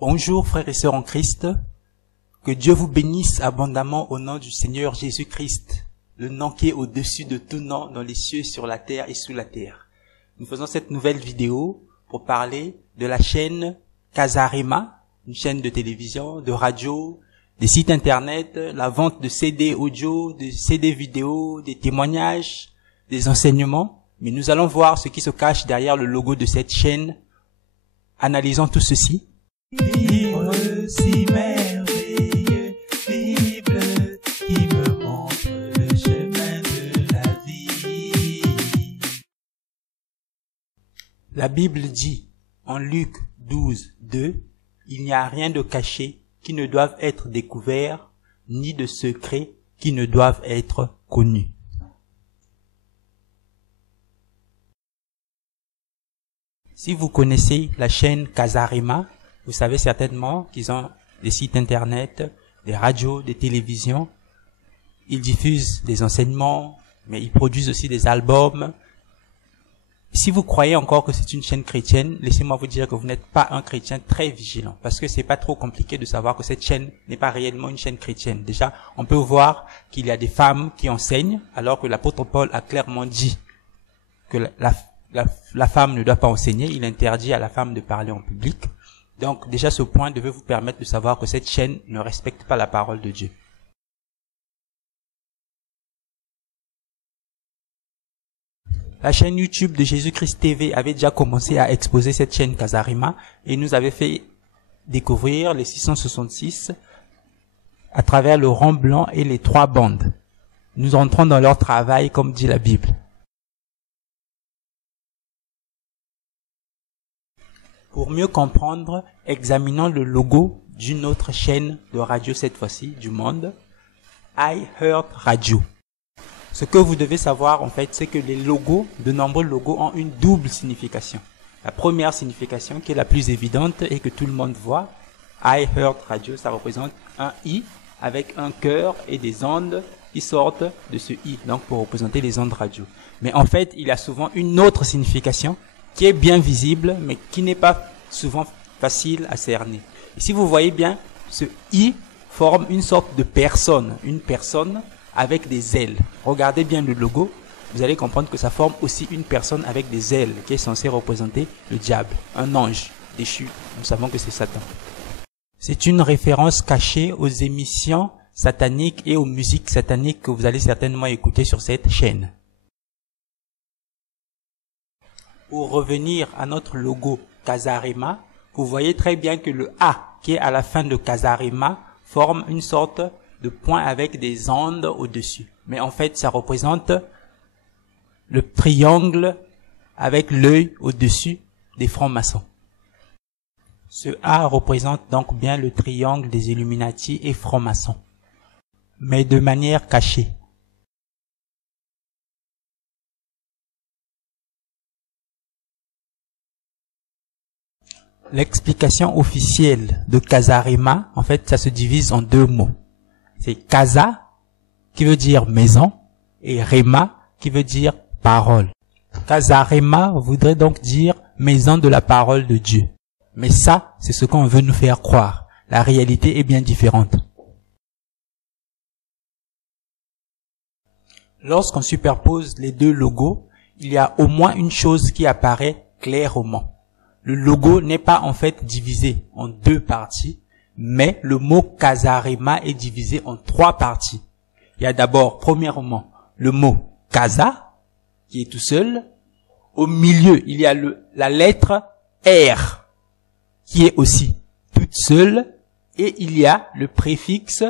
Bonjour frères et sœurs en Christ, que Dieu vous bénisse abondamment au nom du Seigneur Jésus-Christ, le nom qui est au-dessus de tout nom dans les cieux, sur la terre et sous la terre. Nous faisons cette nouvelle vidéo pour parler de la chaîne Casarema, une chaîne de télévision, de radio, des sites internet, la vente de CD audio, de CD vidéo, des témoignages, des enseignements. Mais nous allons voir ce qui se cache derrière le logo de cette chaîne. Analysons tout ceci. Livre si merveilleux, Bible qui me montre le chemin de la vie. La Bible dit en Luc 12, 2, « Il n'y a rien de caché qui ne doive être découvert, ni de secret qui ne doivent être connus. » Si vous connaissez la chaîne Casarema, vous savez certainement qu'ils ont des sites internet, des radios, des télévisions. Ils diffusent des enseignements, mais ils produisent aussi des albums. Si vous croyez encore que c'est une chaîne chrétienne, laissez-moi vous dire que vous n'êtes pas un chrétien très vigilant, parce que c'est pas trop compliqué de savoir que cette chaîne n'est pas réellement une chaîne chrétienne. Déjà, on peut voir qu'il y a des femmes qui enseignent, alors que l'apôtre Paul a clairement dit que la femme ne doit pas enseigner. Il interdit à la femme de parler en public. Donc déjà ce point devait vous permettre de savoir que cette chaîne ne respecte pas la parole de Dieu. La chaîne YouTube de Jésus-Christ TV avait déjà commencé à exposer cette chaîne Casarema et nous avait fait découvrir les 666 à travers le rond blanc et les 3 bandes. Nous entrons dans leur travail comme dit la Bible. Pour mieux comprendre, examinons le logo d'une autre chaîne de radio cette fois-ci, du monde, iHeart Radio. Ce que vous devez savoir en fait, c'est que les logos, de nombreux logos ont une double signification. La première signification, qui est la plus évidente et que tout le monde voit, iHeart Radio, ça représente un I avec un cœur et des ondes qui sortent de ce I, donc pour représenter les ondes radio. Mais en fait, il y a souvent une autre signification qui est bien visible, mais qui n'est pas souvent facile à cerner. Et si vous voyez bien, ce I forme une sorte de personne, une personne avec des ailes. Regardez bien le logo, vous allez comprendre que ça forme aussi une personne avec des ailes, qui est censée représenter le diable, un ange déchu. Nous savons que c'est Satan. C'est une référence cachée aux émissions sataniques et aux musiques sataniques que vous allez certainement écouter sur cette chaîne. Pour revenir à notre logo Casarema, vous voyez très bien que le A qui est à la fin de Casarema forme une sorte de point avec des ondes au-dessus. Mais en fait, ça représente le triangle avec l'œil au-dessus des francs-maçons. Ce A représente donc bien le triangle des Illuminati et francs-maçons, mais de manière cachée. L'explication officielle de Casarema, en fait, ça se divise en 2 mots. C'est Casa, qui veut dire maison, et Rema, qui veut dire parole. Casarema voudrait donc dire maison de la parole de Dieu. Mais ça, c'est ce qu'on veut nous faire croire. La réalité est bien différente. Lorsqu'on superpose les 2 logos, il y a au moins une chose qui apparaît clairement. Le logo n'est pas en fait divisé en 2 parties, mais le mot Casarema est divisé en 3 parties. Il y a d'abord, premièrement, le mot Casa, qui est tout seul. Au milieu, il y a la lettre R, qui est aussi toute seule. Et il y a le préfixe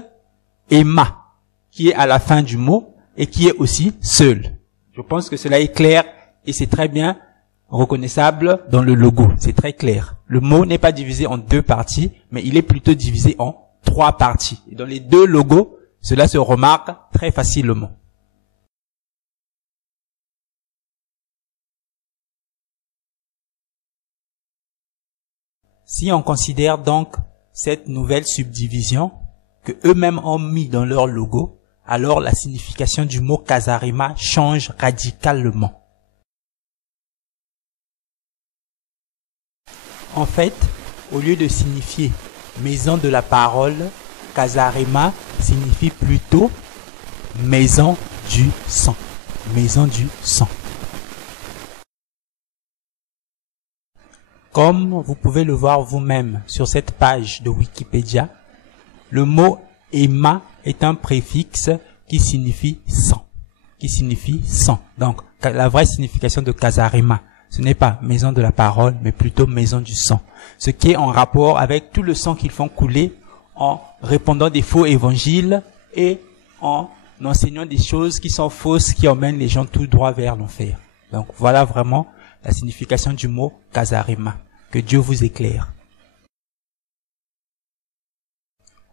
Ema, qui est à la fin du mot et qui est aussi seul. Je pense que cela est clair et c'est très bien reconnaissable dans le logo, c'est très clair. Le mot n'est pas divisé en 2 parties, mais il est plutôt divisé en 3 parties. Et dans les 2 logos, cela se remarque très facilement. Si on considère donc cette nouvelle subdivision que eux-mêmes ont mis dans leur logo, alors la signification du mot Casarema change radicalement. En fait, au lieu de signifier maison de la parole, Kasarema signifie plutôt maison du sang. Maison du sang. Comme vous pouvez le voir vous-même sur cette page de Wikipédia, le mot Ema est un préfixe qui signifie sang. Qui signifie sang. Donc, la vraie signification de Kasarema, ce n'est pas maison de la parole, mais plutôt maison du sang. Ce qui est en rapport avec tout le sang qu'ils font couler en répandant des faux évangiles et en enseignant des choses qui sont fausses, qui emmènent les gens tout droit vers l'enfer. Donc, voilà vraiment la signification du mot Kasarema. Que Dieu vous éclaire.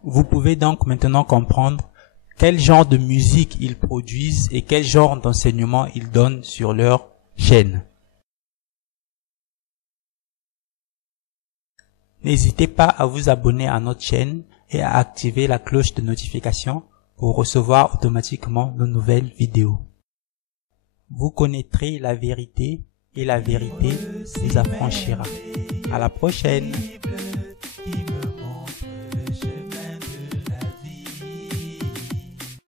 Vous pouvez donc maintenant comprendre quel genre de musique ils produisent et quel genre d'enseignement ils donnent sur leur chaîne. N'hésitez pas à vous abonner à notre chaîne et à activer la cloche de notification pour recevoir automatiquement nos nouvelles vidéos. Vous connaîtrez la vérité et la vérité vous affranchira. À la prochaine.